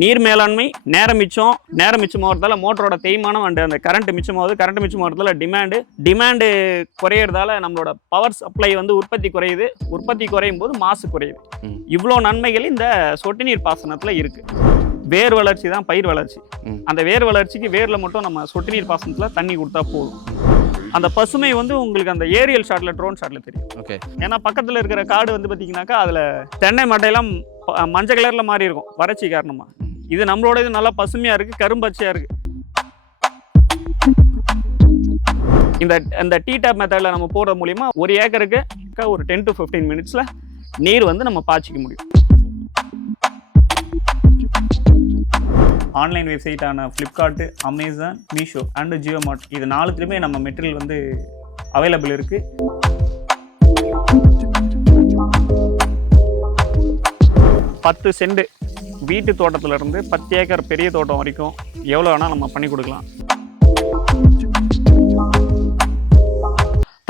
நீர் மேலாண்மை நேரம் மிச்சமாகிறதால மோட்டரோட தேய்மானம் அண்ட் அந்த கரண்ட் மிச்சமாகிறதால டிமாண்டு குறையிறதால நம்மளோட பவர் சப்ளை வந்து உற்பத்தி குறையும் போது மாசு குறையுது. இவ்வளோ நன்மைகள் இந்த சொட்டு நீர் பாசனத்தில் இருக்கு. வேர் வளர்ச்சி தான் பயிர் வளர்ச்சி. அந்த வேர் வளர்ச்சிக்கு வேர்ல மட்டும் நம்ம சொட்டு நீர் பாசனத்தில் தண்ணி கொடுத்தா போதும். அந்த பசுமை வந்து உங்களுக்கு அந்த ஏரியல் ஷாட்ல ட்ரோன் ஷாட்ல தெரியும். ஓகே, ஏன்னா பக்கத்தில் இருக்கிற காடு வந்து பார்த்தீங்கன்னாக்கா அதில் தென்னை மட்டையெல்லாம் மஞ்சள் கலரில் மாறி இருக்கும் வறட்சி காரணமாக. இது நம்மளோட இது நல்லா பசுமையாக இருக்குது, கரும்பச்சையாக இருக்குது. இந்த டீ டேப் மெத்தடில் நம்ம போடுறது மூலிமா ஒரு ஏக்கருக்கு ஒரு 10 to 15 மினிட்ஸில் நீர் வந்து நம்ம பாய்ச்சிக்க முடியும். ஆன்லைன் வெப்சைட்டான Flipkart, Amazon, Meesho and Jio Mart இது 4த்துலையுமே நம்ம மெட்டீரியல் வந்து அவைலபிள் இருக்குது. 10 சென்ட் வீட்டு தோட்டத்திலிருந்து 10 ஏக்கர் பெரிய தோட்டம் வரைக்கும் எவ்வளோ வேணால் நம்ம பண்ணி கொடுக்கலாம்.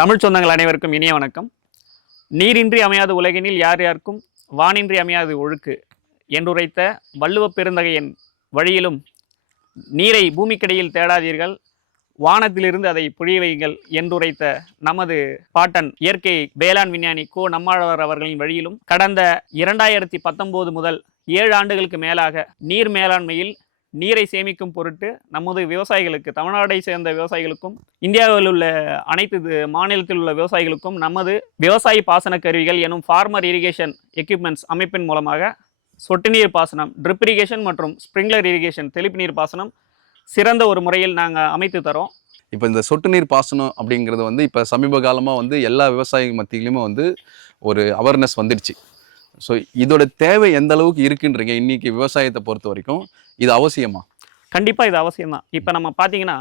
தமிழ் சொந்தங்கள் அனைவருக்கும் இனிய வணக்கம். நீரின்றி அமையாத உலகினில் யார் யாருக்கும் வானின்றி அமையாது ஒழுக்கு என்றுரைத்த வள்ளுவ பெருந்தகையின் வழியிலும் நீரை பூமிக்கடியில் தேடாதீர்கள், வானத்திலிருந்து அதை பொழிய வையுங்கள் என்றுரைத்த நமது பாட்டன் இயற்கை வேளாண் விஞ்ஞானி கோ நம்மாழ்வார் அவர்களின் வழியிலும் கடந்த 2019 முதல் 7 ஆண்டுகளுக்கு மேலாக நீர் மேலாண்மையில் நீரை சேமிக்கும் பொருட்டு நமது விவசாயிகளுக்கு, தமிழ்நாட்டை சேர்ந்த விவசாயிகளுக்கும் இந்தியாவில் உள்ள அனைத்து மாநிலத்தில் உள்ள விவசாயிகளுக்கும் நமது விவசாய பாசன கருவிகள் எனும் ஃபார்மர் இரிகேஷன் எக்யூப்மெண்ட்ஸ் அமைப்பின் மூலமாக சொட்டு நீர் பாசனம், ட்ரிப் இரிகேஷன் மற்றும் ஸ்ப்ரிங்க்லர் இரிகேஷன் தெளிப்பு நீர் பாசனம் சிறந்த ஒரு முறையில் நாங்கள் அமைத்து தரோம். இப்போ இந்த சொட்டு நீர் பாசனம் அப்படிங்கிறது வந்து இப்போ சமீப காலமாக வந்து எல்லா விவசாய மத்தியிலுமே வந்து ஒரு அவேர்னஸ் வந்துடுச்சு. ஸோ இதோட தேவை எந்த அளவுக்கு இருக்குன்றீங்க இன்னைக்கு விவசாயத்தை பொறுத்த வரைக்கும்? இது அவசியமா? கண்டிப்பாக இது அவசியம்தான். இப்போ நம்ம பார்த்தீங்கன்னா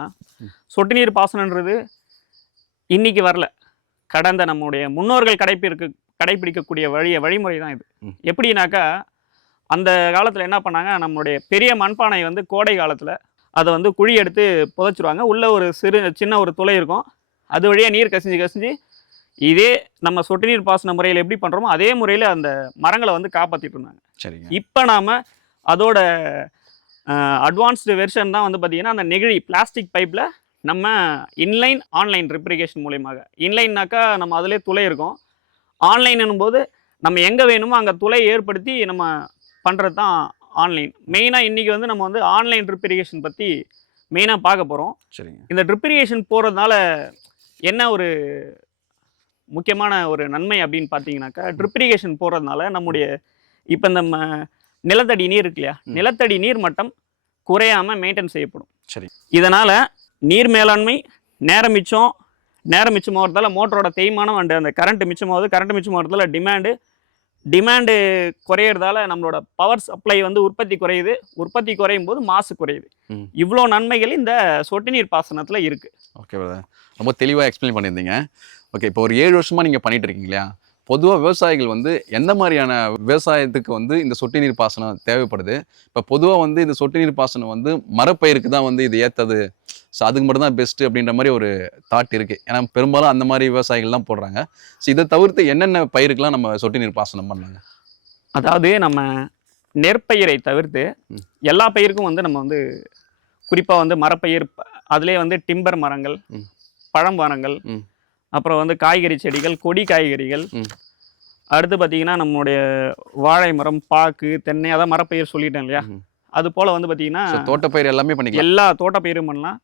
சொட்டு நீர் பாசனன்றது இன்னைக்கு வரல, கடந்த நம்முடைய முன்னோர்கள் கடைபிடிக்கக்கூடிய வழிமுறை தான் இது. எப்படின்னாக்கா அந்த காலத்தில் என்ன பண்ணாங்க, நம்மளுடைய பெரிய மண்பானை வந்து கோடை காலத்தில் அதை வந்து குழி எடுத்து புதைச்சிருவாங்க. உள்ள ஒரு சின்ன ஒரு துளை இருக்கும், அது வழியாக நீர் கசிஞ்சு இதே நம்ம சொட்டு நீர் பாசன முறையில் எப்படி பண்ணுறோமோ அதே முறையில் அந்த மரங்களை வந்து காப்பாற்றிட்டு இருந்தாங்க. சரிங்க. இப்போ நாம் அதோட அட்வான்ஸ்டு வெர்ஷன் தான் வந்து பார்த்திங்கன்னா அந்த நெகிழி பிளாஸ்டிக் பைப்பில் நம்ம இன்லைன் ஆன்லைன் ட்ரிப்ரிகேஷன் மூலியமாக. இன்லைன்னாக்கா நம்ம அதிலே துளை இருக்கும், ஆன்லைன் என்னும்போது நம்ம எங்கே வேணுமோ அங்கே துளை ஏற்படுத்தி நம்ம பண்ணுறது தான் ஆன்லைன். மெயினாக இன்றைக்கி வந்து நம்ம வந்து ஆன்லைன் ட்ரிப் இரிகேஷன் பற்றி மெயினாக பார்க்க போகிறோம். சரிங்க. இந்த ட்ரிப் இரிகேஷன் போகிறதுனால என்ன ஒரு முக்கியமான ஒரு நன்மை அப்படின்னு பார்த்தீங்கன்னாக்கா, ட்ரிப் இரிகேஷன் போகிறதுனால நம்முடைய இப்போ நம்ம நிலத்தடி நீர் இருக்கு இல்லையா, நிலத்தடி நீர் மட்டம் குறையாமல் மெயின்டைன் செய்யப்படும். சரி. இதனால் நீர் மேலாண்மை நேரம் மிச்சமாகிறதால மோட்டரோட தேய்மானம் அண்ட் அந்த கரண்ட் மிச்சமாகிறதால டிமாண்டு குறையிறதால நம்மளோட பவர் சப்ளை வந்து உற்பத்தி குறையும் போது மாசு குறையுது. இவ்வளோ நன்மைகள் இந்த சொட்டு நீர் பாசனத்தில் இருக்கு. ஓகே, ரொம்ப தெளிவாக எக்ஸ்பிளைன் பண்ணியிருந்தீங்க. ஓகே, இப்போ ஒரு 7 வருஷமா நீங்கள் பண்ணிட்டு இருக்கீங்க இல்லையா? பொதுவாக விவசாயிகள் வந்து எந்த மாதிரியான விவசாயத்துக்கு வந்து இந்த சொட்டு நீர் பாசனம் தேவைப்படுது? இப்போ பொதுவாக வந்து இந்த சொட்டு நீர் பாசனம் வந்து மரப்பயிருக்கு தான் வந்து இது ஏற்றது, ஸோ அதுக்கு மட்டும் தான் பெஸ்ட்டு அப்படின்ற மாதிரி ஒரு தாட் இருக்குது. ஏன்னா பெரும்பாலும் அந்த மாதிரி விவசாயிகள் தான் போடுறாங்க. ஸோ இதை தவிர்த்து என்னென்ன பயிருக்கெல்லாம் நம்ம சொட்டு நீர் பாசனம் பண்ணலாங்க? அதாவது நம்ம நெற்பயிரை தவிர்த்து எல்லா பயிருக்கும் வந்து நம்ம வந்து குறிப்பாக வந்து மரப்பயிர், அதிலே வந்து டிம்பர் மரங்கள், பழம் மரங்கள், அப்புறம் வந்து காய்கறி செடிகள், கொடி காய்கறிகள், அடுத்து பார்த்தீங்கன்னா நம்மளுடைய வாழை மரம், பாக்கு, தென்னை, அதான் மரப்பயிர் சொல்லிட்டேன் இல்லையா. அது போல் வந்து பார்த்தீங்கன்னா தோட்டப்பயிர் எல்லாமே பண்ணிக்கலாம், எல்லா தோட்டப்பயிரும் பண்ணலாம்.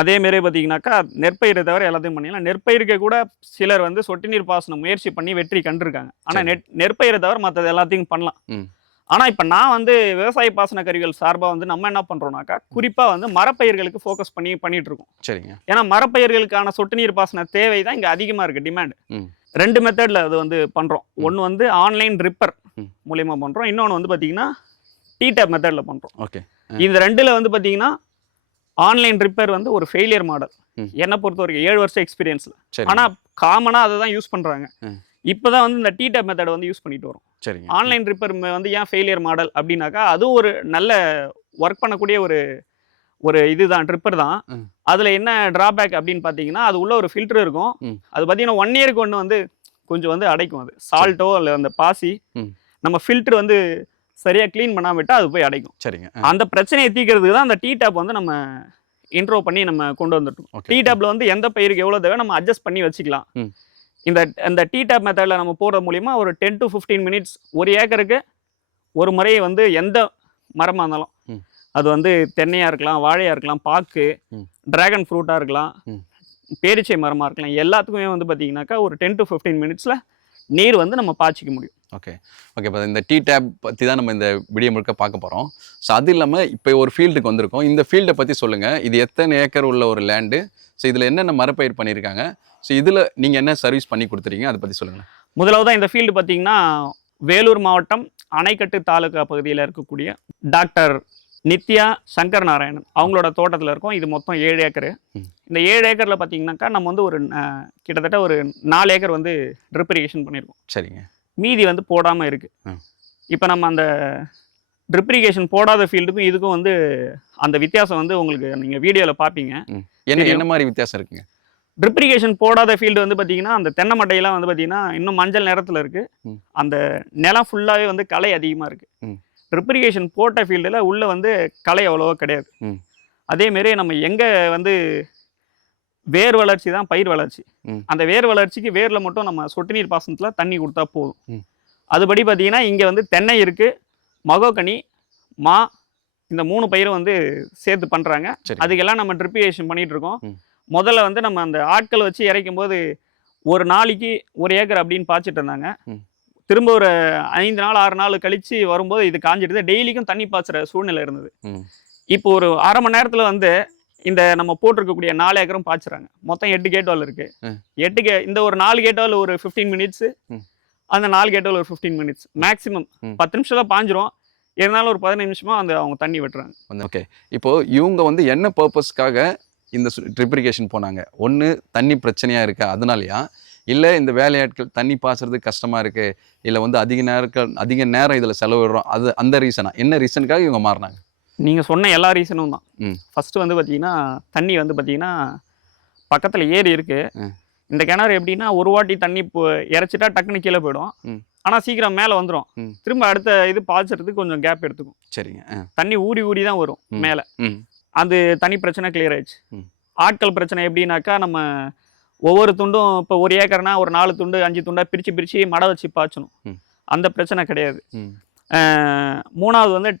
அதேமாரி பார்த்தீங்கன்னாக்கா நெற்பயிரை தவிர எல்லாத்தையும் பண்ணிக்கலாம். நெற்பயிருக்கு கூட சிலர் வந்து சொட்டு நீர் பாசனம் முயற்சி பண்ணி வெற்றி கண்டிருக்காங்க. ஆனால் நெற்பயிரை தவிர மற்றது எல்லாத்தையும் பண்ணலாம். ஆனால் இப்போ நான் வந்து விவசாய பாசன கருவிகள் சார்பாக வந்து நம்ம என்ன பண்ணுறோம்னாக்கா குறிப்பாக வந்து மரப்பயிர்களுக்கு ஃபோக்கஸ் பண்ணிட்டு இருக்கோம். சரிங்க. ஏன்னா மரப்பயிர்களுக்கான சொட்டு நீர் பாசன தேவை தான் இங்கே அதிகமாக இருக்குது, டிமாண்ட். 2 மெத்தடில் அது வந்து பண்ணுறோம். ஒன்று வந்து ஆன்லைன் ட்ரிப்பர் மூலியமாக பண்ணுறோம், இன்னொன்று வந்து பார்த்தீங்கன்னா டீ டேப் மெத்தடில் பண்ணுறோம். ஓகே. இந்த 2ல் வந்து பார்த்தீங்கன்னா ஆன்லைன் ட்ரிப்பர் வந்து ஒரு ஃபெயிலியர் மாடல் என்னை பொறுத்த வரைக்கும் 7 வருஷம் எக்ஸ்பீரியன்ஸில். ஆனால் காமனாக அதை தான் யூஸ் பண்ணுறாங்க. இப்போ தான் வந்து இந்த டீ டேப் மெத்தடை வந்து யூஸ் பண்ணிட்டு வரும். சரிங்க. ஆன்லைன் ட்ரிப்பர் வந்து ஏன் ஃபெயிலியர் மாடல் அப்படின்னாக்கா அதுவும் ஒரு நல்ல ஒர்க் பண்ணக்கூடிய ஒரு இதுதான், ட்ரிப்பர் தான். அதில் என்ன ட்ராபேக் அப்படின்னு பார்த்தீங்கன்னா அது உள்ள ஒரு ஃபில்டர் இருக்கும். அது பார்த்தீங்கன்னா 1 இயருக்கு ஒன்று வந்து கொஞ்சம் வந்து அடைக்கும். அது சால்ட்டோ இல்லை அந்த பாசி நம்ம ஃபில்டர் வந்து சரியாக க்ளீன் பண்ணாம விட்டால் அது போய் அடைக்கும். சரிங்க. அந்த பிரச்சனையை தீர்க்கிறதுக்கு தான் அந்த டீ டேப் வந்து நம்ம இன்ட்ரோ பண்ணி நம்ம கொண்டு வந்துட்டோம். டீ டேப்பில் வந்து எந்த பயிருக்கு எவ்வளோ தேவை நம்ம அட்ஜஸ்ட் பண்ணி வச்சுக்கலாம். இந்த டீ டேப் மெத்தடில் நம்ம போடுறது மூலிமா ஒரு 10 to 15 மினிட்ஸ் ஒரு ஏக்கருக்கு ஒரு முறையை வந்து எந்த மரமாக இருந்தாலும் அது வந்து தென்னையாக இருக்கலாம், வாழையாக இருக்கலாம், பாக்கு, டிராகன் ஃப்ரூட்டாக இருக்கலாம், பேரிச்சை மரமாக இருக்கலாம், எல்லாத்துக்குமே வந்து பார்த்தீங்கன்னாக்கா ஒரு 10 to 15 மினிட்ஸில் நீர் வந்து நம்ம பாய்ச்சிக்க முடியும். Okay okay. இப்போ இந்த டீ டேப் பற்றி தான் நம்ம இந்த வீடியோ முழுக்க பார்க்க போகிறோம். ஸோ அது இல்லாமல் இப்போ ஒரு ஃபீல்டுக்கு வந்திருக்கோம். இந்த ஃபீல்டை பற்றி சொல்லுங்கள். இது எத்தனை ஏக்கர் உள்ள ஒரு லேண்டு? ஸோ இதில் என்னென்ன மரப்பயிர் பண்ணியிருக்காங்க? ஸோ இதில் நீங்கள் என்ன சர்வீஸ் பண்ணி கொடுத்துருக்கீங்க அதை பற்றி சொல்லுங்கள். முதலாவதாக இந்த ஃபீல்டு பார்த்தீங்கன்னா வேலூர் மாவட்டம் அணைக்கட்டு தாலுகா பகுதியில் இருக்கக்கூடிய டாக்டர் நித்யா சங்கர் நாராயணன் அவங்களோட தோட்டத்தில் இருக்கும். இது மொத்தம் 7 ஏக்கரு. இந்த 7 ஏக்கரில் பார்த்தீங்கன்னாக்கா நம்ம வந்து ஒரு கிட்டத்தட்ட ஒரு 4 ஏக்கர் வந்து ட்ரிப் இரிகேஷன் பண்ணியிருக்கோம். சரிங்க. மீதி வந்து போடாமல் இருக்குது. இப்போ நம்ம அந்த ட்ரிப் இரிகேஷன் போடாத ஃபீல்டுக்கும் இதுக்கும் வந்து அந்த வித்தியாசம் வந்து உங்களுக்கு நீங்கள் வீடியோவில் பார்ப்பீங்க. என்ன மாதிரி வித்தியாசம் இருக்குங்க? ட்ரிப் இரிகேஷன் போடாத ஃபீல்டு வந்து பார்த்தீங்கன்னா அந்த தென்னை மட்டையெல்லாம் வந்து பார்த்தீங்கன்னா இன்னும் மஞ்சள் நிறத்தில் இருக்குது. அந்த நிலம் ஃபுல்லாகவே வந்து களை அதிகமாக இருக்குது. ட்ரிப் இரிகேஷன் போட்ட ஃபீல்டில் உள்ளே வந்து களை அவ்வளோவா கிடையாது. அதேமாரி நம்ம எங்கே வந்து வேர் வளர்ச்சி தான் பயிர் வளர்ச்சி. அந்த வேர் வளர்ச்சிக்கு வேரில் மட்டும் நம்ம சொட்டு நீர் பாசனத்தில் தண்ணி கொடுத்தா போதும். அதுபடி பார்த்தீங்கன்னா இங்கே வந்து தென்னை இருக்குது, மகோகனி, மா, இந்த 3 பயிரும் வந்து சேர்த்து பண்ணுறாங்க. அதுக்கெல்லாம் நம்ம ட்ரிப் இரிகேஷன் பண்ணிகிட்டு இருக்கோம். முதல்ல வந்து நம்ம அந்த ஆட்கள் வச்சு இறைக்கும் போது ஒரு நாளைக்கு 1 ஏக்கர் அப்படின்னு பாய்ச்சிட்டு இருந்தாங்க. திரும்ப ஒரு 5 நாள் 6 நாள் கழிச்சு வரும்போது இது காஞ்சிடுது. டெய்லிக்கும் தண்ணி பாய்ச்சுற சூழ்நிலை இருந்தது. இப்போ ஒரு அரை மணி நேரத்தில் வந்து இந்த நம்ம போட்டிருக்கக்கூடிய 4 ஏக்கரும் பாய்ச்சுறாங்க. மொத்தம் 8 கேட் வால் இருக்கு. இந்த ஒரு 4 கேட் வால் ஒரு 15 மினிட்ஸ், அந்த 4 கேட் வால் ஒரு 15 மினிட்ஸ், மேக்ஸிமம் 10 நிமிஷம் தான் பாஞ்சிரும். இருந்தாலும் ஒரு 15 நிமிஷமா அந்த அவங்க தண்ணி வெட்டுறாங்க. ஓகே. இப்போ இவங்க வந்து என்ன பர்பஸ்க்காக இந்த ட்ரிப் இரிகேஷன் போனாங்க? ஒன்று தண்ணி பிரச்சனையாக இருக்கா அதனாலயா, இல்லை இந்த வேலையாட்கள் தண்ணி பாய்ச்சறது கஷ்டமாக இருக்குது, இல்லை வந்து அதிக நேரம் இதில் செலவிடுறோம், அது அந்த ரீசனா? என்ன ரீசனுக்காக இவங்க மாறினாங்க? நீங்கள் சொன்ன எல்லா ரீசனும் தான். ஃபஸ்ட்டு வந்து பார்த்தீங்கன்னா தண்ணி வந்து பார்த்தீங்கன்னா பக்கத்தில் ஏரி இருக்குது. இந்த கிணறு எப்படின்னா ஒரு வாட்டி தண்ணி இறைச்சிட்டா டக்குன்னு கீழே போயிடும். ஆனால் சீக்கிரம் மேலே வந்துடும். திரும்ப அடுத்த இது பாய்ச்சறதுக்கு கொஞ்சம் கேப் எடுத்துக்கும். சரிங்க. தண்ணி ஊறி தான் வரும் மேலே. அது தனி பிரச்சனை கிளியர் ஆயிடுச்சு. ஆட்கள் பிரச்சனை எப்படின்னாக்கா நம்ம ஒவ்வொரு துண்டும் இப்போ 1 ஏக்கர்னா ஒரு 4 துண்டு 5 துண்டாக பிரித்து மடை வச்சு பாய்ச்சணும். அந்த பிரச்சனை கிடையாது. 3வது வந்து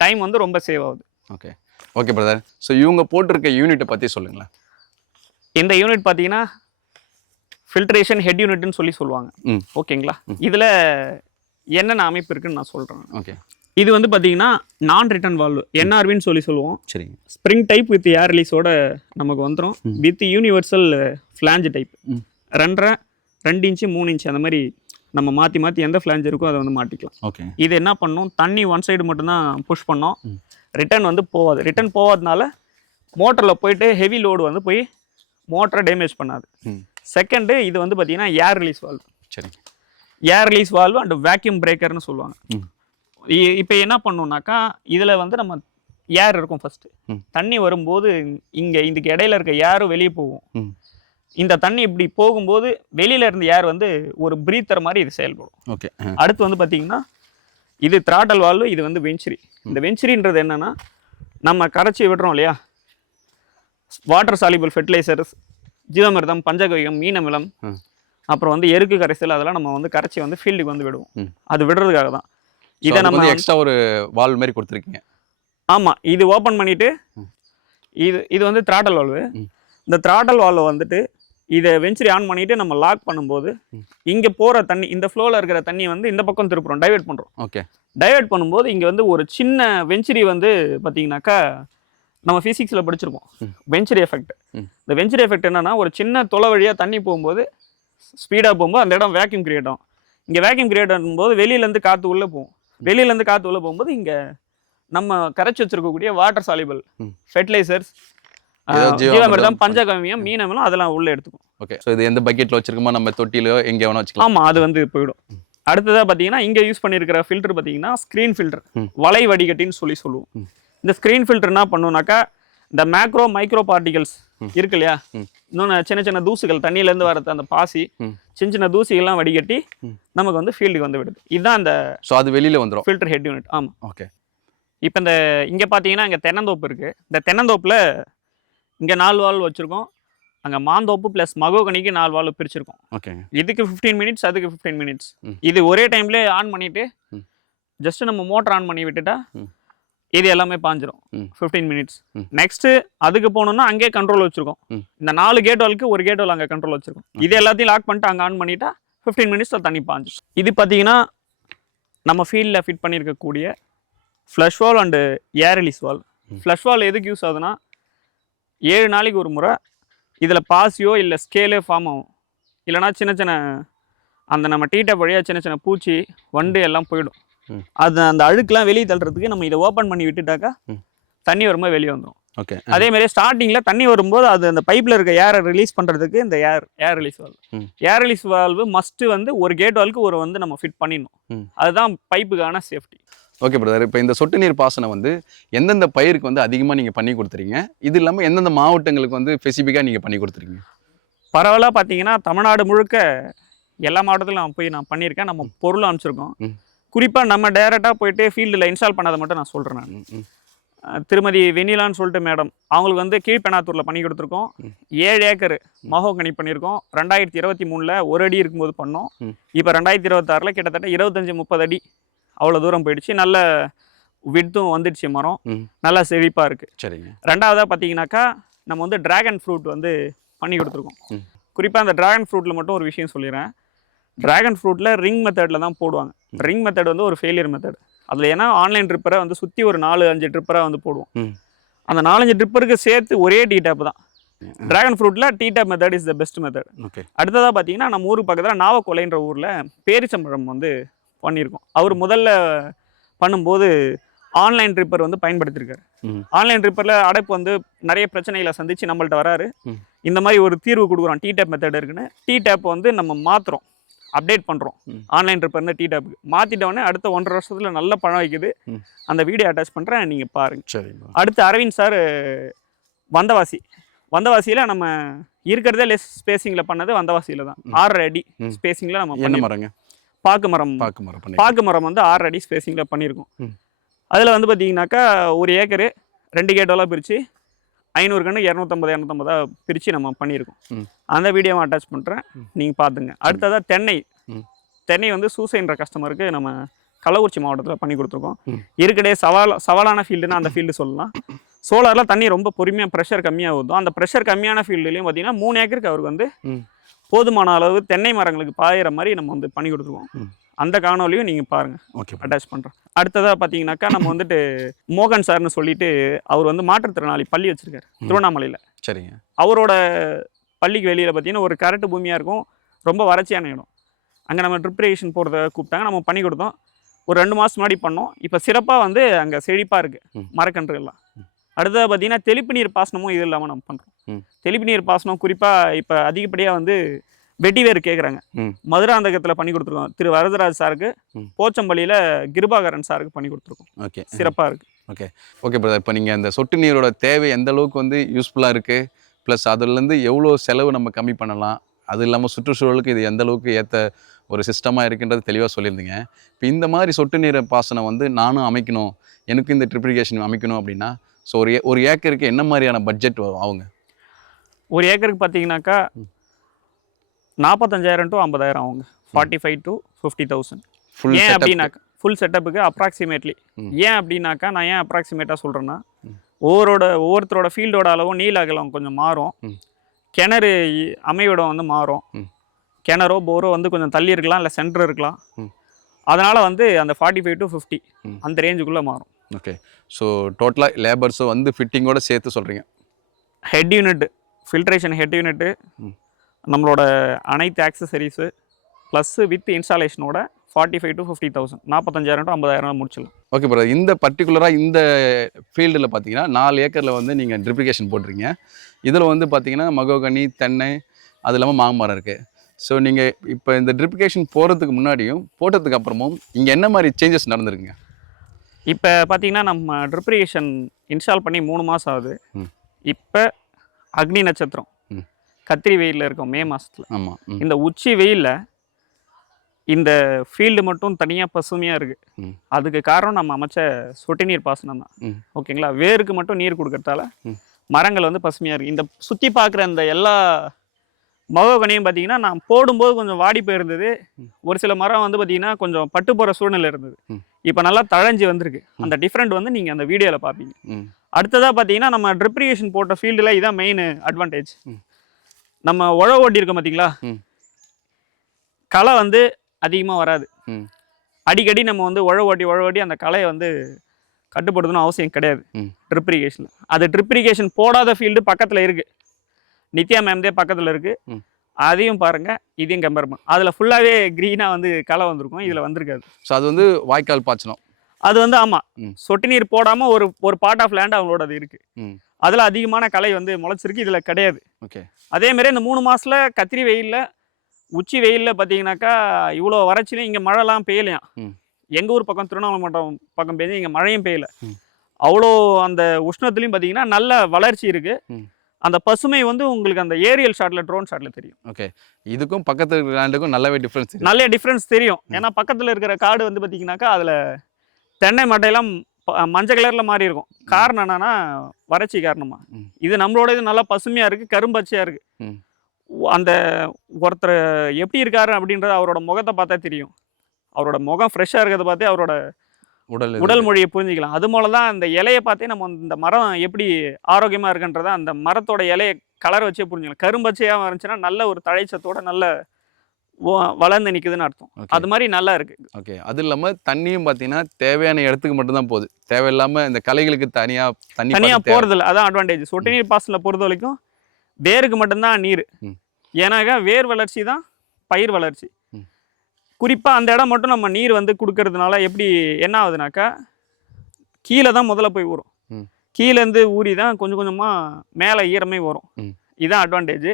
டைம் வந்து ரொம்ப சேவ் ஆகுது. Okay okay brother. ஸோ இவங்க போட்டிருக்க யூனிட்டை பற்றி சொல்லுங்களேன். இந்த யூனிட் பார்த்தீங்கன்னா ஃபில்ட்ரேஷன் ஹெட் யூனிட்னு சொல்லுவாங்க. ஓகேங்களா? இதில் என்னென்ன அமைப்பு இருக்குன்னு நான் சொல்கிறேன். ஓகே. இது வந்து பார்த்தீங்கன்னா நான் ரிட்டர்ன் வால்வு, என்ஆர்வின்னு சொல்லுவோம். சரிங்க. ஸ்ப்ரிங் டைப் வித் ஏர் ரிலீஸோட நமக்கு வந்துடும். With universal flange type 2 inch 3 inch அந்த மாதிரி நம்ம மாற்றி எந்த ஃப்ளாஞ்ச் இருக்கோ அதை வந்து மாட்டிக்கலாம். ஓகே. இது என்ன பண்ணணும், தண்ணி ஒன் சைடு மட்டும்தான் புஷ் பண்ணோம். ரிட்டர்ன் வந்து போகாது. ரிட்டர்ன் போகாதனால மோட்டரில் போயிட்டு ஹெவி லோடு வந்து போய் மோட்டரை டேமேஜ் பண்ணாது. செகண்டு இது வந்து பார்த்தீங்கன்னா ஏர் ரிலீஸ் வால்வு. சரிங்க. ஏர் ரிலீஸ் வால்வு அண்ட் வேக்யூம் பிரேக்கர்னு சொல்லுவாங்க. இப்போ என்ன பண்ணோம்னாக்கா இதில் வந்து நம்ம ஏர் இருக்கும். ஃபஸ்ட்டு தண்ணி வரும்போது இதுக்கு இடையில இருக்க ஏரும் வெளியே போகும். இந்த தண்ணி இப்படி போகும்போது வெளியில இருந்த ஏர் வந்து ஒரு பிரீத்தர் மாதிரி இது செயல்படும். ஓகே. அடுத்து வந்து பார்த்தீங்கன்னா இது த்ராட்டல் வால்வு, இது வந்து வெஞ்சுரி. இந்த வெஞ்சுரின்றது என்னன்னா நம்ம கரைச்சி விடுறோம் இல்லையா, வாட்டர் சாலிபிள் ஃபெர்டிலைசர்ஸ், ஜீவாமிர்தம், பஞ்சகவியம், மீன் அமிலம், அப்புறம் வந்து எருக்கு கரைசல், அதெல்லாம் நம்ம வந்து கரைச்சி வந்து ஃபீல்டுக்கு வந்து விடுவோம். அது விடுறதுக்காக தான் இதை நம்ம எக்ஸ்ட்ரா ஒரு வால்வ் மாதிரி கொடுத்துருக்கீங்க. ஆமாம். இது ஓப்பன் பண்ணிவிட்டு இது வந்து த்ராட்டல் வால்வு. இந்த த்ராட்டல் வால்வை வந்துட்டு இதை வெஞ்சுரி ஆன் பண்ணிவிட்டு நம்ம லாக் பண்ணும்போது இங்கே போகிற தண்ணி, இந்த ஃப்ளோவில் இருக்கிற தண்ணி வந்து இந்த பக்கம் திருப்புறோம், டைவெர்ட் பண்ணுறோம். ஓகே. டைவெர்ட் பண்ணும்போது இங்கே வந்து ஒரு சின்ன வெஞ்சுரி வந்து பார்த்தீங்கன்னாக்கா நம்ம ஃபிசிக்ஸில் படிச்சிருப்போம் வெஞ்சுரி எஃபெக்ட். இந்த வெஞ்சுரி எஃபெக்ட் என்னன்னா ஒரு சின்ன தொலை வழியாக தண்ணி போகும்போது ஸ்பீடாக போகும்போது அந்த இடம் வேக்யூம் கிரியேட் ஆகும். இங்கே வேக்யூம் கிரியேட் ஆகும்போது வெளியிலேருந்து காற்று உள்ளே போகும். வெளியிலேருந்து காற்று உள்ளே போகும்போது இங்கே நம்ம கரைச்சி வச்சிருக்கக்கூடிய வாட்டர் சாலிபிள் ஃபெர்டிலைசர்ஸ், ஜீவாமிர்தம், பஞ்சகவியம், மீன் அமிலம் அதெல்லாம் உள்ளே எடுத்துக்கும். ஓகே. ஸோ இது எந்த பக்கெட்டில் வச்சிருக்கோமோ நம்ம தொட்டிலோ எங்கே வேணா வச்சுக்கலாம். ஆமாம், அது வந்து போயிடும். அடுத்ததாக பார்த்தீங்கன்னா இங்கே யூஸ் பண்ணியிருக்கிற ஃபில்டர் பார்த்தீங்கன்னா ஸ்க்ரீன் ஃபில்டர், வலை வடிகட்டின்னு சொல்லுவோம். இந்த ஸ்க்ரீன் ஃபில்டர் என்ன பண்ணுனாக்கா இந்த மேக்ரோ மைக்ரோ பார்ட்டிகல்ஸ் ம். இருக்கு இல்லையா, ம். இன்னொன்று சின்ன சின்ன தூசுகள் தண்ணியிலேருந்து வரது அந்த பாசி, ம். சின்ன சின்ன தூசிகள்லாம் வடிகட்டி ம். நமக்கு வந்து ஃபீல்டுக்கு வந்து விடுது. இதுதான் அந்த ஸோ அது வெளியில் வந்துடும். Filter head unit. ஆமாம். ஓகே. இப்போ இந்த இங்கே பார்த்தீங்கன்னா இங்கே தென்னந்தோப்பு இருக்குது. இந்த தென்னந்தோப்பில் இங்கே 4 வால்வு வச்சுருக்கோம். அங்கே மாந்தோப்பு ப்ளஸ் மகோகனிக்கு 4 வால்வு பிரிச்சிருக்கோம். ஓகே. இதுக்கு 15 மினிட்ஸ், அதுக்கு 15 மினிட்ஸ். ம். இது ஒரே டைம்லேயே ஆன் பண்ணிவிட்டு ம். ஜஸ்ட் நம்ம மோட்டர் ஆன் பண்ணி விட்டுட்டா ம். இது எல்லாமே பாஞ்சிரும். ம். 15 மினிட்ஸ். ம். நெக்ஸ்ட்டு அதுக்கு போகணுன்னா அங்கேயே கண்ட்ரோல் வச்சுருக்கோம். ம். இந்த 4 கேட் வால்க்கு ஒரு கேட் வால் அங்கே கண்ட்ரோல் வச்சுருக்கோம். இது எல்லாத்தையும் லாக் பண்ணிட்டு அங்கே ஆன் பண்ணிட்டா 15 மினிட்ஸில் தண்ணி பாஞ்சிடும். இது பார்த்தீங்கன்னா நம்ம ஃபீல்டில் ஃபிட் பண்ணியிருக்கக்கூடிய flush valve and air release valve. Flush valve எதுக்கு யூஸ் ஆகுதுன்னா 7 நாளைக்கு ஒரு முறை இதில் பாசியோ இல்லை ஸ்கேலே ஃபார்ம் ஆகும். இல்லைனா சின்ன சின்ன அந்த நம்ம டீட்டப் வழியாக சின்ன சின்ன பூச்சி வண்டு எல்லாம் போயிடும். ம். அது அந்த அழுக்கெலாம் வெளியே தள்ளுறதுக்கு நம்ம இதை ஓப்பன் பண்ணி விட்டுட்டாக்கா ம். தண்ணி வரும்போது வெளியே வந்துடும். ஓகே. அதே மாதிரி ஸ்டார்டிங்கில் தண்ணி வரும்போது அது அந்த பைப்பில் இருக்க ஏரை ரிலீஸ் பண்ணுறதுக்கு இந்த ஏர் ரிலீஸ் வால்வு. ம். ஏர் ரிலீஸ் வால்வு மஸ்ட்டு வந்து ஒரு கேட் வால்க்கு ஒரு வந்து நம்ம ஃபிட் பண்ணிடணும். ம். அதுதான் பைப்புக்கான சேஃப்டி. Okay brother. இப்போ இந்த சொட்டு நீர் பாசனம் வந்து எந்தெந்த பயிருக்கு வந்து அதிகமாக நீங்கள் பண்ணி கொடுத்துறீங்க, இது இல்லாமல் எந்தெந்த மாவட்டங்களுக்கு வந்து ஸ்பெசிஃபிக்காக நீங்கள் பண்ணி கொடுத்துறீங்க? பரவலாக பார்த்தீங்கன்னா தமிழ்நாடு முழுக்க எல்லா மாவட்டத்திலும் நான் பண்ணியிருக்கேன். நம்ம பொருளும் அனுப்பிச்சிருக்கோம். ம். குறிப்பாக நம்ம டைரெக்டாக போயிட்டு ஃபீல்டில் இன்ஸ்டால் பண்ணதை மட்டும் நான் சொல்கிறேன். நான் ம். ம். திருமதி வெண்ணிலான்னு சொல்லிட்டு மேடம், அவங்களுக்கு வந்து கீழ்பெனாத்தூரில் பண்ணி கொடுத்துருக்கோம். 7 ஏக்கர் மகோகனி பண்ணியிருக்கோம். 2023 1 அடி இருக்கும்போது பண்ணோம். ம். இப்போ 2026 கிட்டத்தட்ட 25-30 அடி அவ்வளோ தூரம் போயிடுச்சு. நல்ல விட்த்தும் வந்துடுச்சு மரம். ம். நல்லா செழிப்பாக இருக்குது. சரிங்க. ரெண்டாவதாக பார்த்தீங்கன்னாக்கா நம்ம வந்து ட்ராகன் ஃப்ரூட் வந்து பண்ணி கொடுத்துருக்கோம். ம். குறிப்பாக அந்த ட்ராகன் ஃப்ரூட்டில் மட்டும் ஒரு விஷயம் சொல்லிடுறேன். ட்ராகன் ஃப்ரூட்டில் ரிங் மெத்தடில் தான் போடுவாங்க. ரிங் மெத்தட் வந்து ஒரு ஃபெயிலியர் மெத்தட். அதில் ஏன்னா ஆன்லைன் ட்ரிப்பரை வந்து சுற்றி ஒரு 4-5 ட்ரிப்பராக வந்து போடுவோம். ம். அந்த 4-5 ட்ரிப்பருக்கு சேர்த்து ஒரே டீ டேப் தான். ட்ராகன் ஃப்ரூட்டில் T tape method is the best method. Okay. அடுத்ததாக பார்த்தீங்கன்னா நம்ம ஊருக்கு பக்கத்தில் நாவக்கொலைன்ற ஊரில் பேரிச்சம்பழம் வந்து பண்ணியிருக்கோம். அவர் முதல்ல பண்ணும்போது ஆன்லைன் ட்ரிப்பர் வந்து பயன்படுத்தியிருக்காரு. ம். ஆன்லைன் ட்ரிப்பரில் அடைப்பு வந்து நிறைய பிரச்சனைகளை சந்தித்து நம்மள்ட்ட வராரு. ம். இந்த மாதிரி ஒரு தீர்வு கொடுக்குறோம். டீ டேப் மெத்தட் இருக்குன்னு டீ டேப் வந்து நம்ம மாற்றுறோம், அப்டேட் பண்ணுறோம். ம். ஆன்லைன் ட்ரிப்பர் டீ டேப்புக்கு மாற்றிட்டோடனே அடுத்த 1.5 வருஷத்தில் நல்ல பழம் வைக்குது. ம். அந்த வீடியோ அட்டாச் பண்ணுறேன், நீங்கள் பாருங்கள். சரிங்க. அடுத்து அரவிந்த் சார் வந்தவாசியில் நம்ம இருக்கிறதே லெஸ் ஸ்பேசிங்கில் பண்ணது வந்தவாசியில் தான். 6.5 அடி ம். ஸ்பேசிங்கில் நம்ம என்ன மரங்க? பாக்கு மரம் பண்ணி. பாக்கு மரம் வந்து 6 அடி ஸ்பேசிங்கில் பண்ணியிருக்கோம். ம். அதில் வந்து பார்த்தீங்கன்னாக்கா ஒரு ஏக்கரு 2 கேட்டோலாம் பிரித்து 500 கன்று 250 பிரித்து நம்ம பண்ணியிருக்கோம். ம். அந்த வீடியோவை அட்டாச் பண்ணுறேன், நீங்கள் பார்த்துங்க. அடுத்ததாக தென்னை. ம். தென்னை வந்து சூசைன்ற கஸ்டமருக்கு நம்ம கள்ளக்குறிச்சி மாவட்டத்தில் பண்ணி கொடுத்துருக்கோம். ம். இருக்கடே சவாலான ஃபீல்டுனா அந்த ஃபீல்டு சொல்லலாம். சோலாரில் தண்ணி ரொம்ப பொறுமையாக ப்ரெஷர் கம்மியாக ஊற்றும். அந்த ப்ரெஷர் கம்மியான ஃபீல்டுலேயும் பார்த்தீங்கன்னா 3 ஏக்கருக்கு அவருக்கு வந்து ம். போதுமான அளவு தென்னை மரங்களுக்கு பாயிற மாதிரி நம்ம வந்து பண்ணி கொடுத்துருவோம். ம். அந்த காணொலியும் நீங்கள் பாருங்கள், ஓகே. அட்டாச் பண்ணுறோம். அடுத்ததாக பார்த்தீங்கன்னாக்கா நம்ம வந்துட்டு மோகன் சார்னு சொல்லிட்டு அவர் வந்து மாற்றுத்திறனாளி பள்ளி வச்சுருக்காரு திருவண்ணாமலையில். சரிங்க. அவரோட பள்ளிக்கு வெளியில் பார்த்தீங்கன்னா ஒரு கரட்டு பூமியாக இருக்கும், ரொம்ப வறட்சியான இடம். அங்கே நம்ம ட்ரிப்ரேஷன் போடுறத கூப்பிட்டாங்க, நம்ம பண்ணி கொடுத்தோம். ஒரு 2 மாதம் முன்னாடி பண்ணோம். இப்போ சிறப்பாக வந்து அங்கே செழிப்பாக இருக்குது மரக்கன்றுகள்லாம். அடுத்ததாக பார்த்தீங்கன்னா தெளிப்பு நீர் பாசனமும் இது இல்லாமல் நம்ம பண்ணுறோம். தெளிப்பு நீர் பாசனம் குறிப்பாக இப்போ அதிகப்படியாக வந்து வெட்டிவேர் கேட்குறாங்க. மதுராந்தகத்தில் பண்ணி கொடுத்துருக்கோம் திரு வரதராஜ் சாருக்கு. போச்சம்பள்ளியில் கிருபாகரன் சாருக்கு பண்ணி கொடுத்துருக்கோம். ஓகே. சிறப்பாக இருக்குது. ஓகே. Okay brother. இப்போ நீங்கள் அந்த சொட்டு நீரோட தேவை எந்த அளவுக்கு வந்து யூஸ்ஃபுல்லாக இருக்குது, ப்ளஸ் அதுலேருந்து எவ்வளோ செலவு நம்ம கம்மி பண்ணலாம், அது இல்லாமல் சுற்றுச்சூழலுக்கு இது எந்த அளவுக்கு ஏற்ற ஒரு சிஸ்டமாக இருக்குன்றது தெளிவாக சொல்லியிருந்தீங்க. இப்போ இந்த மாதிரி சொட்டு நீர் பாசனம் வந்து நானும் அமைக்கணும், எனக்கு இந்த ட்ரிப்ரிகேஷன் அமைக்கணும் அப்படின்னா ஸோ ஒரு ஏக்கருக்கு என்ன மாதிரியான பட்ஜெட் ஆகுங்க? ஒரு ஏக்கருக்கு பார்த்தீங்கன்னாக்கா 45,000 to 50,000 ஆகுங்க. 45,000 to 50,000. ஏன் அப்படின்னாக்கா ஃபுல் செட்டப்புக்கு அப்ராக்சிமேட்லி. ஏன் அப்படின்னாக்கா நான் ஏன் அப்ராக்சிமேட்டாக சொல்கிறேன்னா ஒவ்வொருத்தரோட ஃபீல்டோட அளவும் நீல அகலம் கொஞ்சம் மாறும். கிணறு அமைவிடம் வந்து மாறும். கிணறோ போரோ வந்து கொஞ்சம் தள்ளி இருக்கலாம், இல்லை சென்டர் இருக்கலாம். அதனால் வந்து அந்த 45 to 50 அந்த ரேஞ்சுக்குள்ளே மாறும். ஓகே. ஸோ டோட்டலாக லேபர்ஸும் வந்து ஃபிட்டிங்கோட சேர்த்து சொல்கிறீங்க. Head unit, filtration head unit, நம்மளோட அனைத்து ஆக்சசரிஸு ப்ளஸ்ஸு வித் இன்ஸ்டாலேஷனோட 45,000 to 50,000, 45,000 to 50,000 முடிச்சிடலாம். Okay bro. இந்த பர்டிகுலராக இந்த ஃபீல்டில் பார்த்தீங்கன்னா 4 ஏக்கரில் வந்து நீங்கள் ட்ரிப்ரிகேஷன் போடுறீங்க. இதில் வந்து பார்த்தீங்கன்னா மகோகனி, தென்னை, அது இல்லாமல் மாமரம் இருக்குது. ஸோ நீங்கள் இப்போ இந்த ட்ரிப்ரிகேஷன் போகிறதுக்கு முன்னாடியும் போட்டதுக்கு அப்புறமும் இங்கே என்ன மாதிரி சேஞ்சஸ் நடந்திருக்குங்க? இப்போ பார்த்தீங்கன்னா நம்ம ட்ரிப்ரிகேஷன் இன்ஸ்டால் பண்ணி 3 மாதம் ஆகுது. இப்போ அக்னி நட்சத்திரம் ம். கத்திரி வெயிலில் இருக்கும் மே மாதத்தில். ஆமாம். இந்த உச்சி வெயிலில் இந்த ஃபீல்டு மட்டும் தனியாக பசுமையாக இருக்குது. ம். அதுக்கு காரணம் நம்ம அமைச்ச சொட்டு நீர் பாசனம் தான். ம். ஓகேங்களா, வேருக்கு மட்டும் நீர் கொடுக்கறதால ம். மரங்கள் வந்து பசுமையாக இருக்குது. இந்த சுற்றி பார்க்குற இந்த எல்லா மகோகனியும் பார்த்தீங்கன்னா நான் போடும்போது கொஞ்சம் வாடி போயிருந்தது. ஒரு சில மரம் வந்து பார்த்தீங்கன்னா கொஞ்சம் பட்டு போகிற சூழ்நிலை இருந்தது. இப்போ நல்லா தழைஞ்சி வந்திருக்கு. அந்த டிஃப்ரெண்ட் வந்து நீங்கள் அந்த வீடியோவில் பார்ப்பீங்க. அடுத்ததாக பார்த்தீங்கன்னா நம்ம ட்ரிப் இரிகேஷன் போட்ட ஃபீல்டில் இதான் மெயின் அட்வான்டேஜ். நம்ம உழவு ஓட்டியிருக்கோம் பார்த்தீங்களா, களை வந்து அதிகமாக வராது. அடிக்கடி நம்ம வந்து உழவு ஓட்டி அந்த களையை வந்து கட்டுப்படுத்தணும் அவசியம் கிடையாது ட்ரிப் இரிகேஷனில். அது ட்ரிப் இரிகேஷன் போடாத ஃபீல்டு பக்கத்தில் இருக்குது. நித்யா மேம்தே பக்கத்தில் இருக்குது. அதையும் பாருங்கள், இதையும் கம்பேர் பண்ண. அதில் ஃபுல்லாகவே க்ரீனாக வந்து களை வந்திருக்கும், இதில் வந்திருக்காது. ஸோ அது வந்து வாய்க்கால் பாய்ச்சணும். அது வந்து ஆமாம், சொட்டு நீர் போடாமல் ஒரு பார்ட் ஆஃப் லேண்ட் அவங்களோட அது இருக்குது. அதில் அதிகமான களை வந்து முளைச்சிருக்கு, இதில் கிடையாது. ஓகே. அதேமாரி இந்த 3 மாதத்தில் கத்திரி வெயிலில் உச்சி வெயிலில் பார்த்தீங்கன்னாக்கா இவ்வளோ வறட்சிலையும் இங்கே மழைலாம் பெய்யலையாம். எங்கள் ஊர் பக்கம் திருவண்ணாமலை மாவட்டம் பக்கம் பெய்ஞ்சு இங்கே மழையும் பெய்யலை. அவ்வளோ அந்த உஷ்ணத்துலையும் பார்த்தீங்கன்னா நல்ல வளர்ச்சி இருக்குது. அந்த பசுமை வந்து உங்களுக்கு அந்த ஏரியல் ஷாட்டில் ட்ரோன் ஷாட்டில் தெரியும். ஓகே. இதுக்கும் பக்கத்து இருக்கிற லேண்டுக்கும் நல்லாவே டிஃப்ரென்ஸ் நல்ல டிஃப்ரென்ஸ் தெரியும். ஏன்னா பக்கத்தில் இருக்கிற காடு வந்து பார்த்தீங்கன்னாக்கா அதில் தென்னை மட்டையெல்லாம் மஞ்சள் கலரில் மாறி இருக்கும். காரணம் என்னன்னா வறட்சி காரணமா. இது நம்மளோட இது நல்லா பசுமையாக இருக்குது, கரும்பச்சையாக இருக்குது. அந்த ஒருத்தர் எப்படி இருக்காரு அப்படின்றது அவரோட முகத்தை பார்த்தா தெரியும். அவரோட முகம் ஃப்ரெஷ்ஷாக இருக்கிறத பார்த்தே அவரோட உடல் மொழியை புரிஞ்சிக்கலாம். அது மூலம் தான் அந்த இலையை பார்த்தே நம்ம இந்த மரம் எப்படி ஆரோக்கியமாக இருக்குன்றத அந்த மரத்தோட இலையை கலரை வச்சே புரிஞ்சுக்கலாம். கரும்பச்சையாக இருந்துச்சுன்னா நல்ல ஒரு தழைச்சத்தோட நல்ல வளர்ந்து நிற்குதுன்னு அர்த்தம். அது மாதிரி நல்லா இருக்கு. ஓகே. அது இல்லாமல் தண்ணியும் பார்த்தீங்கன்னா தேவையான இடத்துக்கு மட்டும்தான் போகுது. தேவையில்லாமல் இந்த களைகளுக்கு தனியாக போகிறதில்ல. அதான் அட்வான்டேஜ். சொட்டு நீர் பாசனத்தில் பொறுத்த வரைக்கும் வேருக்கு மட்டும்தான் நீர். ஏன்னாக்கா வேர் வளர்ச்சி தான் பயிர் வளர்ச்சி. குறிப்பாக அந்த இடம் மட்டும் நம்ம நீர் வந்து கொடுக்கறதுனால எப்படி என்ன ஆகுதுனாக்கா கீழே தான் முதல்ல போய் ஊறும். கீழேருந்து ஊறி தான் கொஞ்சம் கொஞ்சமாக மேலே ஈரமே வரும். இதுதான் அட்வான்டேஜ்.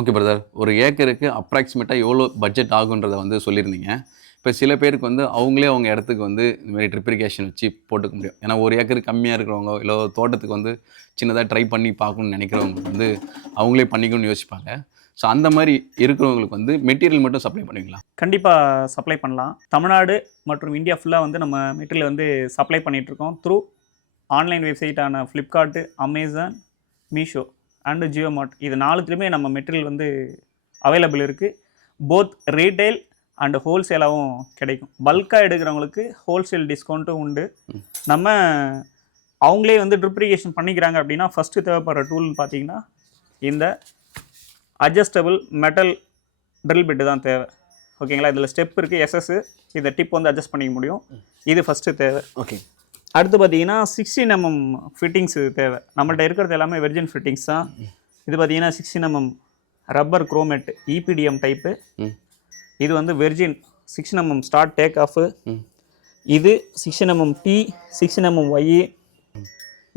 ஓகே பிரதர், ஒரு ஏக்கருக்கு அப்ராக்சிமேட்டாக எவ்வளோ பட்ஜெட் ஆகுன்றதை வந்து சொல்லியிருந்தீங்க. இப்போ சில பேருக்கு வந்து அவங்களே அவங்க இடத்துக்கு வந்து இந்தமாதிரி ட்ரிப் இரிகேஷன் வச்சு போட்டுக்க முடியும். ஏன்னா ஒரு ஏக்கர் கம்மியாக இருக்கிறவங்க இல்லை தோட்டத்துக்கு வந்து சின்னதாக ட்ரை பண்ணி பார்க்கணுன்னு நினைக்கிறவங்க வந்து அவங்களே பண்ணிக்கணும்னு யோசிப்பாங்க. ஸோ அந்த மாதிரி இருக்கிறவங்களுக்கு வந்து மெட்டீரியல் மட்டும் சப்ளை பண்ணுவீங்களா? கண்டிப்பாக சப்ளை பண்ணலாம். தமிழ்நாடு மற்றும் இந்தியா ஃபுல்லாக வந்து நம்ம மெட்டீரியல் வந்து சப்ளை பண்ணிகிட்ருக்கோம் த்ரூ ஆன்லைன் வெப்சைட்டான Flipkart, Amazon, Meesho and Jio Mart. இது 4த்துலேயுமே நம்ம மெட்டீரியல் வந்து அவைலபிள் இருக்குது. போத் ரீட்டைல் அண்டு ஹோல்சேலாகவும் கிடைக்கும். பல்காக எடுக்கிறவங்களுக்கு ஹோல்சேல் டிஸ்கவுண்ட்டும் உண்டு. நம்ம அவங்களே வந்து ட்ரிப் இரிகேஷன் பண்ணிக்கிறாங்க அப்படின்னா ஃபஸ்ட்டு தேவைப்படுற டூல்னு பார்த்தீங்கன்னா இந்த அட்ஜஸ்டபிள் மெட்டல் ட்ரில் பிட்டு தான் தேவை. ஓகேங்களா, இதில் ஸ்டெப் இருக்குது, எஸ்எஸ். இதை டிப் வந்து அட்ஜஸ்ட் பண்ணிக்க முடியும். இது ஃபஸ்ட்டு தேவை. ஓகே. அடுத்து பார்த்தீங்கன்னா 16 mm ஃபிட்டிங்ஸ் தேவை. நம்மள்ட்ட இருக்கிறது எல்லாமே வெர்ஜின் ஃபிட்டிங்ஸ் தான். இது பார்த்தீங்கன்னா 16 mm rubber grommet EPDM type. இது வந்து virgin 16 mm start take off. இது 16 mm டி, 16 mm ஒய்.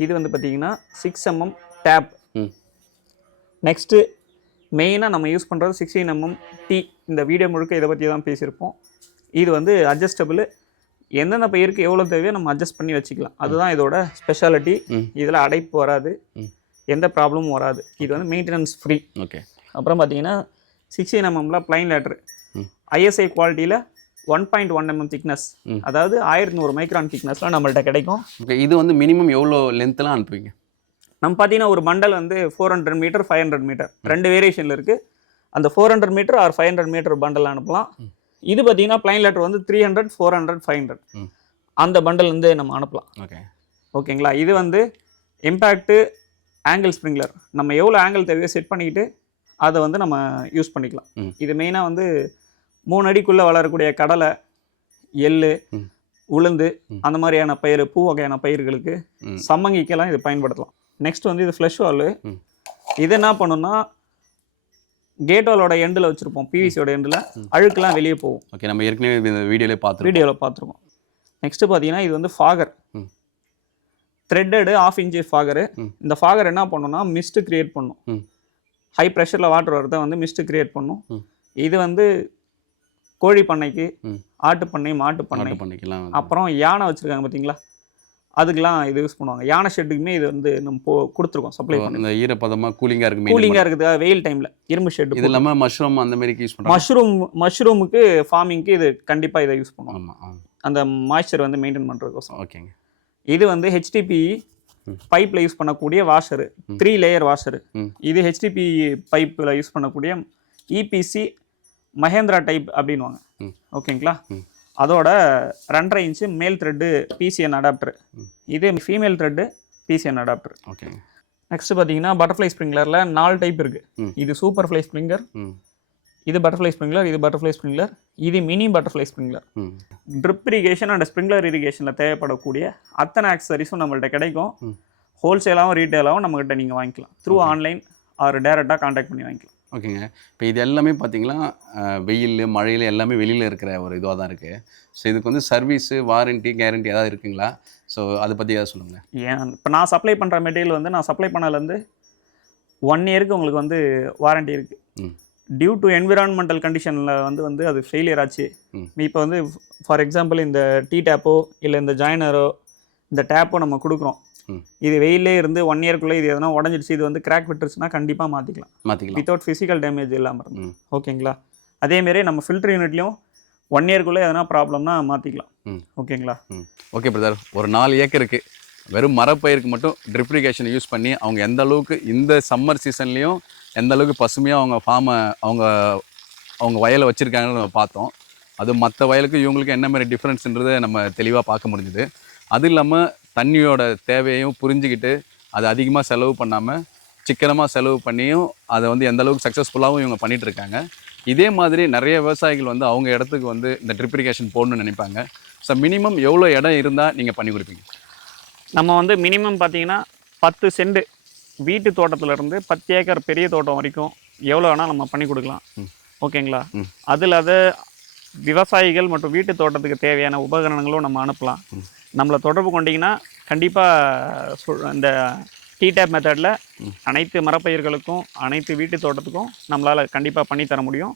இது வந்து பார்த்தீங்கன்னா 6 mm டேப். நெக்ஸ்ட்டு மெயினாக நம்ம யூஸ் பண்ணுறது 16 mm டி. இந்த வீடியோ முழுக்க இதை பற்றி தான் பேசியிருப்போம். இது வந்து அட்ஜஸ்டபிள். எந்தெந்த பயிருக்கு எவ்வளோ தேவையோ நம்ம அட்ஜஸ்ட் பண்ணி வச்சுக்கலாம். அதுதான் இதோட ஸ்பெஷாலிட்டி. இதில் அடைப்பு வராது, எந்த ப்ராப்ளமும் வராது. இது வந்து மெயின்டெனன்ஸ் ஃப்ரீ. ஓகே. அப்புறம் பார்த்தீங்கன்னா 16 mm ப்ளைன் லேட்ரு ஐஎஸ்ஐ குவாலிட்டியில் 1.1 mm திக்னஸ், அதாவது 1100 மைக்ரான் திக்னஸ்லாம் நம்மள்ட்ட கிடைக்கும். ஓகே. இது வந்து மினிமம் எவ்வளோ லென்த்லாம் அனுப்புவீங்க? நம்ம பார்த்தீங்கன்னா ஒரு பண்டல் வந்து 400 மீட்டர் 500 மீட்டர் 2 வேரியேஷனில் இருக்குது. அந்த 400 மீட்டர் ஆர் 500 மீட்டர் பண்டல் அனுப்பலாம். இது பார்த்தீங்கன்னா ப்ளைன் லேட்டர் வந்து 300, 400, 500 அந்த பண்டல் வந்து நம்ம அனுப்பலாம். ஓகே. ஓகேங்களா. இது வந்து இம்பேக்ட்டு ஆங்கிள் ஸ்ப்ரிங்க்லர். நம்ம எவ்வளோ ஆங்கிள் தேவையோ செட் பண்ணிக்கிட்டு அதை வந்து நம்ம யூஸ் பண்ணிக்கலாம். இது மெயினாக வந்து 3 அடிக்குள்ளே வளரக்கூடிய கடலை, எள்ளு, உளுந்து அந்த மாதிரியான பயிர், பூ வகையான பயிர்களுக்கு, சம்மங்கிக்கெல்லாம் இது பயன்படுத்தலாம். நெக்ஸ்ட் வந்து இது ஃப்ளஷ் வால். இது என்ன பண்ணுன்னா கேட் வாலோட எண்டில் வச்சுருப்போம், பிவிசியோட எண்டில் அழுக்கெல்லாம் வெளியே போகும். ஓகே. நம்ம ஏற்கனவே இந்த வீடியோவில் பார்த்துருக்கோம். நெக்ஸ்ட்டு பார்த்தீங்கன்னா இது வந்து ஃபாகர், த்ரெட்டடு 1/2 inch ஃபாகரு. இந்த ஃபாகர் என்ன பண்ணுன்னா மிஸ்ட்டு க்ரியேட் பண்ணும். ஹை ப்ரெஷரில் வாட்டர் வரதை வந்து மிஸ்ட்டு க்ரியேட் பண்ணும். இது வந்து கோழி பண்ணைக்கு, ஆட்டு பண்ணை, மாட்டு பண்ணைக்கலாம், அப்புறம் யானை வச்சுருக்காங்க பார்த்தீங்களா, அதுக்கெல்லாம் இது யூஸ் பண்ணுவாங்க. யானை ஷெட்டுக்குமே இது வந்து நம்ம கொடுத்துருக்கோம், சப்ளை பண்ணி. இந்த ஈரப்பதமாக கூலிங்காக இருக்கு, கூலிங்காக இருக்குது வெயில் டைமில் இரும்பு ஷெட்டு. இது இல்லாமல் மஷ்ரூம் அந்த மாதிரி யூஸ் பண்ணுறாங்க. மஷ்ரூமுக்கு ஃபார்மிங்க்கு இது கண்டிப்பாக இதை யூஸ் பண்ணுவோம். ஆமாம், அந்த மாய்ச்சர் வந்து மெயின்டைன் பண்ணுறதுக்கோசம். ஓகேங்க. இது வந்து HDPE பைப்பில் யூஸ் பண்ணக்கூடிய வாஷரு, 3 லேயர் வாஷரு. இது HDPE பைப்பில் யூஸ் பண்ணக்கூடிய EPC மஹேந்திரா டைப் அப்படின்வாங்க. ஓகேங்களா. அதோட 2.5 inch male thread PCN adapter. இது female thread PCN adapter. Okay. Next பார்த்தீங்கன்னா பட்டர்ஃப்ளை ஸ்ப்ரிங்க்லரில் 4 டைப் இருக்குது. இது சூப்பர் ஃப்ளை ஸ்ப்ரிங்க்லர், இது பட்டர்ஃப்ளை ஸ்ப்ரிங்க்லர், இது பட்டர்ஃப்ளை ஸ்ப்ரிங்க்லர், இது mini butterfly sprinkler. Drip irrigation and sprinkler இரிகேஷனில் தேவைப்படக்கூடிய அத்தனை ஆக்சசரிஸும் நம்மள்ட்ட கிடைக்கும். ஹோல்சேலாகவும் ரீட்டெயிலாகவும் நம்மகிட்ட நீங்கள் வாங்கிக்கலாம். த்ரூ ஆன்லைன் ஆர் டேரெக்டாக கான்டாக்ட் பண்ணி வாங்கிக்கலாம். ஓகேங்க. இப்போ இது எல்லாமே பார்த்தீங்கன்னா வெயில் மழையில் எல்லாமே வெளியில் இருக்கிற ஒரு இதுவாக தான் இருக்குது. ஸோ இதுக்கு வந்து சர்வீஸு, வாரண்ட்டி, கேரண்டி ஏதாவது இருக்குங்களா? ஸோ அதை பற்றி ஏதாவது சொல்லுங்கள். ஏன் இப்போ நான் சப்ளை பண்ணுற மெட்டீரியல் வந்து நான் சப்ளை பண்ணலேருந்து 1 இயருக்கு உங்களுக்கு வந்து வாரண்ட்டி இருக்குது. டியூ டு என்விரான்மெண்டல் கண்டிஷனில் வந்து அது ஃபெயிலியர் ஆச்சு. இப்போ வந்து ஃபார் எக்ஸாம்பிள் இந்த டீ டேப்போ இல்லை இந்த ஜாயினரோ இந்த டேப்போ நம்ம கொடுக்குறோம். இது வெயிலே இருந்து 1 இயர்க்குள்ளே இது எதனா உடஞ்சிடுச்சு, இது வந்து கிராக் விட்டுருச்சுன்னா கண்டிப்பாக மாற்றிக்கலாம் வித்தவுட் ஃபிசிக்கல் டேமேஜ் இல்லாமல் இருந்து. ஓகேங்களா. அதேமாரி நம்ம ஃபில்டர் யூனிட்லையும் 1 இயர்க்குள்ளே எதனா ப்ராப்ளம்னா மாற்றிக்கலாம். ஓகேங்களா. Okay brother. ஒரு 4 ஏக்கருக்கு வெறும் மரப்பயிருக்கு மட்டும் ட்ரிப் இரிகேஷன் யூஸ் பண்ணி அவங்க எந்த அளவுக்கு இந்த சம்மர் சீசன்லேயும் எந்த அளவுக்கு பசுமையாக அவங்க ஃபார்மை அவங்க வயலை வச்சுருக்காங்கன்னு நம்ம பார்த்தோம். அதுவும் மற்ற வயலுக்கு இவங்களுக்கு என்ன மாதிரி டிஃப்ரென்ஸுன்றதை நம்ம தெளிவாக பார்க்க முடிஞ்சுது. அது இல்லாமல் தண்ணியோட தேவையும் புரிஞ்சுக்கிட்டு அதை அதிகமாக செலவு பண்ணாமல் சிக்கனமாக செலவு பண்ணியும் அதை வந்து எந்த அளவுக்கு சக்ஸஸ்ஃபுல்லாகவும் இவங்க பண்ணிகிட்ருக்காங்க. இதே மாதிரி நிறைய விவசாயிகள் வந்து அவங்க இடத்துக்கு வந்து இந்த ட்ரிப் இரிகேஷன் போடணும்னு நினைப்பாங்க. ஸோ மினிமம் எவ்வளோ இடம் இருந்தால் நீங்கள் பண்ணி கொடுப்பீங்க? நம்ம வந்து மினிமம் பார்த்தீங்கன்னா 10 சென்ட் வீட்டு தோட்டத்துலேருந்து 10 ஏக்கர் பெரிய தோட்டம் வரைக்கும் எவ்வளோ வேணால் நம்ம பண்ணி கொடுக்கலாம். ஓகேங்களா. அதில் அதை விவசாயிகள் மற்றும் வீட்டு தோட்டத்துக்கு தேவையான உபகரணங்களும் நம்ம அனுப்பலாம். நம்மளை தொடர்பு கொண்டிங்கன்னா கண்டிப்பாக இந்த டீ டேப் மெத்தடில் அனைத்து மரப்பயிர்களுக்கும் அனைத்து வீட்டு தோட்டத்துக்கும் நம்மளால் கண்டிப்பாக பண்ணித்தர முடியும்.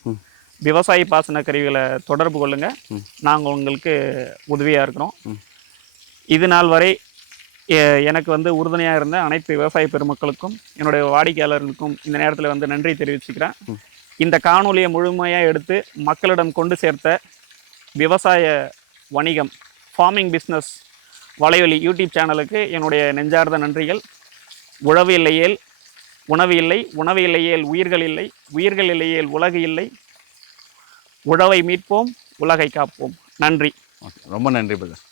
விவசாய பாசன கருவிகளை தொடர்பு கொள்ளுங்கள், நாங்கள் உங்களுக்கு உதவியாக இருக்கிறோம். இது நாள் வரை எனக்கு வந்து உறுதுணையாக இருந்த அனைத்து விவசாய பெருமக்களுக்கும் என்னுடைய வாடிக்கையாளர்களுக்கும் இந்த நேரத்தில் வந்து நன்றி தெரிவிச்சுக்கிறேன். இந்த காணொலியை முழுமையாக எடுத்து மக்களிடம் கொண்டு சேர்த்த விவசாய வணிகம் ஃபார்மிங் பிஸ்னஸ் வலைவலி யூடியூப் சேனலுக்கு என்னுடைய நெஞ்சார்ந்த நன்றிகள். உழவு இல்லையேல் உணவு இல்லை, உணவு இல்லையேல் உயிர்கள் இல்லை, உயிர்கள் இல்லையேல் உலகு இல்லை. உழவை மீட்போம், உலகை காப்போம். நன்றி. ஓகே, ரொம்ப நன்றி பிரதர்.